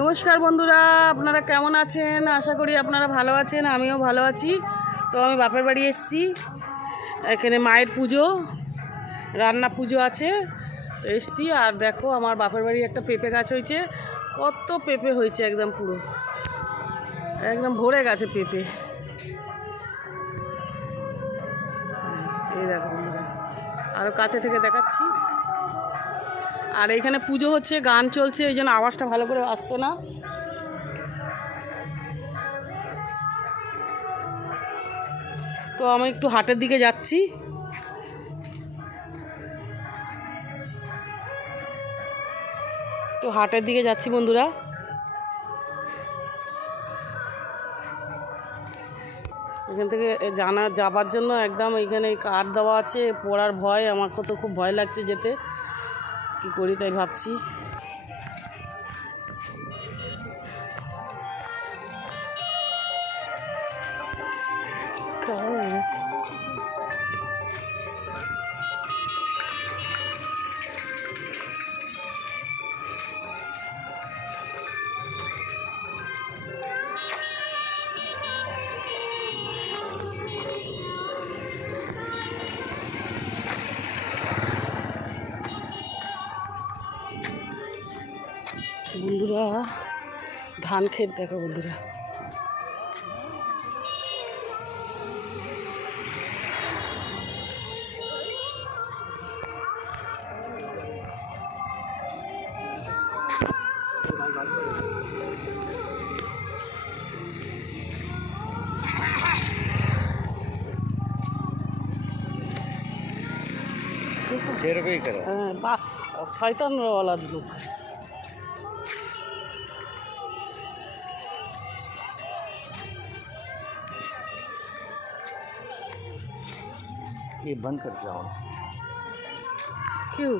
নমস্কার বন্ধুরা, আপনারা কেমন আছেন? আশা করি আপনারা ভালো আছেন, আমিও ভালো আছি। তো আমি বাপের বাড়ি এসেছি, এখানে মায়ের পুজো, রান্না পুজো আছে, তো এসেছি। আর দেখো আমার বাপের বাড়ি একটা পেঁপে গাছ হয়েছে, কত পেঁপে হয়েছে, একদম পুরো একদম ভরে গেছে পেঁপে। এই দেখো বন্ধুরা, আরও কাছে থেকে দেখাচ্ছি। আর এখানে পুজো হচ্ছে, গান চলছে, এই জন্য আওয়াজটা ভালো করে আসছে না। তো আমি একটু হাটের দিকে যাচ্ছি। তো হাটের দিকে যাচ্ছি বন্ধুরা। এখান থেকে যাবার জন্য একদম এখানে কার্ড দেওয়া আছে, পড়ার ভয়, আমার তো খুব ভয় লাগছে যেতে, কি করি তাই ভাবছি। বন্ধুরা ধান ক্ষেত দেখো বন্ধুরা, শয়তান वाला लोग। ये बंद कर जाओ। क्यों?